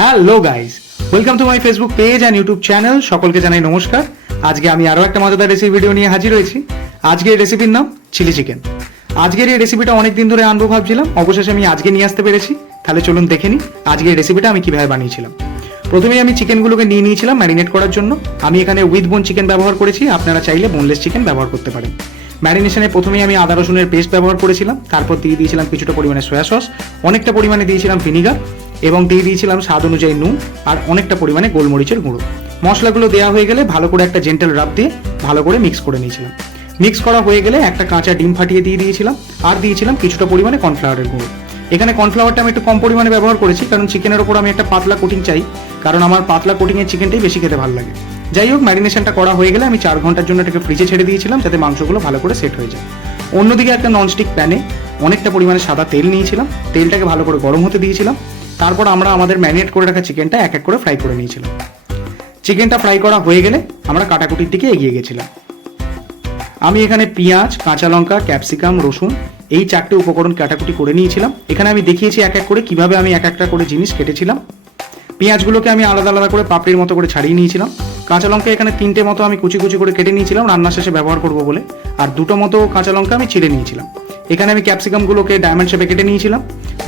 Hello guys, welcome to my Facebook page and YouTube channel. সকলকে জানাই নমস্কার। আজকে আমি আরও একটা মজাদার রেসিপি ভিডিও নিয়ে হাজির হয়েছি। আজকের রেসিপির নাম চিলি চিকেন। আজকের এই রেসিপিটা অনেক দিন ধরে আনবো ভাবছিলাম, অবশেষে আমি আজকে নিয়ে আসতে পেরেছি। তাহলে চলুন দেখে নিই আজকের রেসিপিটা আমি কীভাবে বানিয়েছিলাম। প্রথমেই আমি চিকেনগুলোকে নিয়ে নিয়েছিলাম ম্যারিনেট করার জন্য। আমি এখানে উইথ বোন চিকেন ব্যবহার করেছি, আপনারা চাইলে বোনলেস চিকেন ব্যবহার করতে পারেন। ম্যারিনেশনে প্রথমেই আমি আদা রসুনের পেস্ট ব্যবহার করেছিলাম, তারপর দিয়ে দিয়েছিলাম কিছুটা পরিমাণে সয়া সস, অনেকটা পরিমাণে দিয়েছিলাম ভিনিগার এবং দিয়ে দিয়েছিলাম স্বাদ অনুযায়ী নুন আর অনেকটা পরিমাণে গোলমরিচের গুঁড়ো। মশলাগুলো দেওয়া হয়ে গেলে ভালো করে একটা জেন্টাল রাব দিয়ে ভালো করে মিক্স করে নিয়েছিলাম। মিক্স করা হয়ে গেলে একটা কাঁচা ডিম ফাটিয়ে দিয়ে দিয়েছিলাম আর দিয়েছিলাম কিছুটা পরিমাণে কর্নফ্লাওয়ারের গুঁড়ো। এখানে কর্নফ্লাওয়ারটা আমি একটু কম পরিমাণে ব্যবহার করেছি, কারণ চিকেনের ওপর আমি একটা পাতলা কোটিং চাই, কারণ আমার পাতলা কোটিংয়ের চিকেনটাই বেশি খেতে ভালো লাগে। যাই হোক, ম্যারিনেশনটা করা হয়ে গেলে আমি 4 ঘন্টার জন্য এটাকে ফ্রিজে ছেড়ে দিয়েছিলাম, যাতে মাংসগুলো ভালো করে সেট হয়ে যায়। অন্যদিকে একটা ননস্টিক প্যানে অনেকটা পরিমাণে সাদা তেল নিয়েছিলাম, তেলটাকে ভালো করে গরম হতে দিয়েছিলাম। তারপর আমরা আমাদের ম্যারিনেট করে রাখা চিকেনটা এক এক করে ফ্রাই করে নিয়েছিলাম। চিকেনটা ফ্রাই করা হয়ে গেলে আমরা কাটাকুটির দিকে এগিয়ে গেছিলাম। আমি এখানে পেঁয়াজ, কাঁচা লঙ্কা, ক্যাপসিকাম, রসুন এই 4টে উপকরণ কাটাকুটি করে নিয়েছিলাম। এখানে আমি দেখিয়েছি এক এক করে কিভাবে আমি এক একটা করে জিনিস কেটেছিলাম। পেঁয়াজগুলোকে আমি আলাদা আলাদা করে পাপড়ির মতো করে ছাড়িয়ে নিয়েছিলাম। কাঁচা লঙ্কা এখানে 3টে মতো আমি কুচি কুচি করে কেটে নিয়েছিলাম রান্নার শেষে ব্যবহার করবো বলে, আর 2টো মতো কাঁচা লঙ্কা আমি চিড়ে নিয়েছিলাম। এখানে আমি ক্যাপসিকামগুলোকে ডায়মন্ড শেপে কেটে নিয়েছিলাম।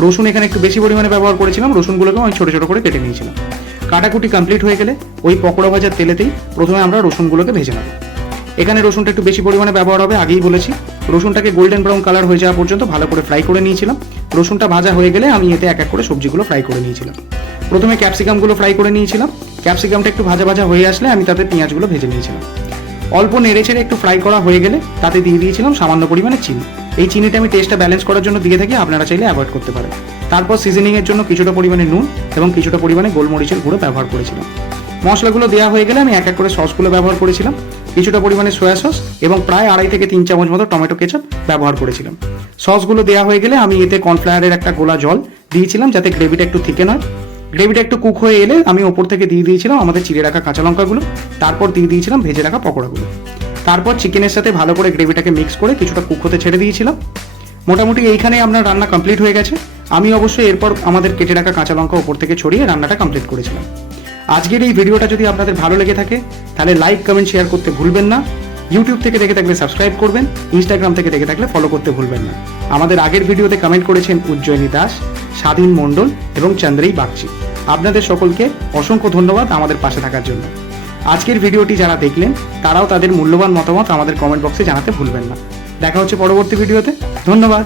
রসুন এখানে একটু বেশি পরিমাণে ব্যবহার করেছিলাম, রসুনগুলোকেও আমি ছোটো ছোটো করে কেটে নিয়েছিলাম। কাটাকুটি কমপ্লিট হয়ে গেলে ওই পকোড়া ভাজার তেলেতেই প্রথমে আমরা রসুনগুলোকে ভেজে নেব। এখানে রসুনটা একটু বেশি পরিমাণে ব্যবহার হবে, আগেই বলেছি। রসুনটাকে গোল্ডেন ব্রাউন কালার হয়ে যাওয়া পর্যন্ত ভালো করে ফ্রাই করে নিয়েছিলাম। রসুনটা ভাজা হয়ে গেলে আমি এতে এক এক করে সবজিগুলো ফ্রাই করে নিয়েছিলাম। প্রথমে ক্যাপসিকামগুলো ফ্রাই করে নিয়েছিলাম। ক্যাপসিকামটা একটু ভাজা ভাজা হয়ে আসলে আমি তাতে পেঁয়াজগুলো ভেজে নিয়েছিলাম। অল্প নেড়ে ছেড়ে একটু ফ্রাই করা হয়ে গেলে তাতে দিয়ে দিয়েছিলাম সামান্য পরিমাণে চিনি। এই চিনিটা আমি টেস্টটা ব্যালেন্স করার জন্য দিয়ে থাকি, আপনারা চাইলে অ্যাভয়েড করতে পারেন। তারপর সিজনিংয়ের জন্য কিছুটা পরিমাণে নুন এবং কিছুটা পরিমাণে গোলমরিচের গুঁড়ো ব্যবহার করেছিলাম। মশলাগুলো দেওয়া হয়ে গেলে আমি এক এক করে সসগুলো ব্যবহার করেছিলাম। কিছুটা পরিমাণে সয়া সস এবং প্রায় 2.5 থেকে 3 চামচ মতো টমেটো কেচাপ ব্যবহার করেছিলাম। সসগুলো দেওয়া হয়ে গেলে আমি এতে কর্নফ্লাওয়ারের একটা গোলা জল দিয়েছিলাম, যাতে গ্রেভিটা একটু থিকেন হয়। গ্রেভিটা একটু কুক হয়ে এলে আমি ওপর থেকে দিয়ে দিয়েছিলাম আমাদের চিড়ে রাখা কাঁচা লঙ্কাগুলো, তারপর দিয়ে দিয়েছিলাম ভেজে রাখা পকোড়াগুলো। তারপর চিকেনের সাথে ভালো করে গ্রেভিটাকে মিক্স করে কিছুটা কুক হতে ছেড়ে দিয়েছিলাম। মোটামুটি এইখানে আপনার রান্না কমপ্লিট হয়ে গেছে। আমি অবশ্যই এরপর আমাদের কেটে রাখা কাঁচা লঙ্কা ওপর থেকে ছড়িয়ে রান্নাটা কমপ্লিট করেছিলাম। আজকের এই ভিডিওটা যদি আপনাদের ভালো লেগে থাকে তাহলে লাইক, কমেন্ট, শেয়ার করতে ভুলবেন না। ইউটিউব থেকে দেখে থাকলে সাবস্ক্রাইব করবেন, ইনস্টাগ্রাম থেকে দেখে থাকলে ফলো করতে ভুলবেন না। আমাদের আগের ভিডিওতে কমেন্ট করেছেন উজ্জয়িনী দাস, স্বাধীন মণ্ডল এবং চন্দ্রেই বাগচি। আপনাদের সকলকে অসংখ্য ধন্যবাদ আমাদের পাশে থাকার জন্য। আজকের ভিডিওটি যারা দেখলেন তারাও তাদের মূল্যবান মতামত আমাদের কমেন্ট বক্সে জানাতে ভুলবেন না। দেখা হচ্ছে পরবর্তী ভিডিওতে। ধন্যবাদ।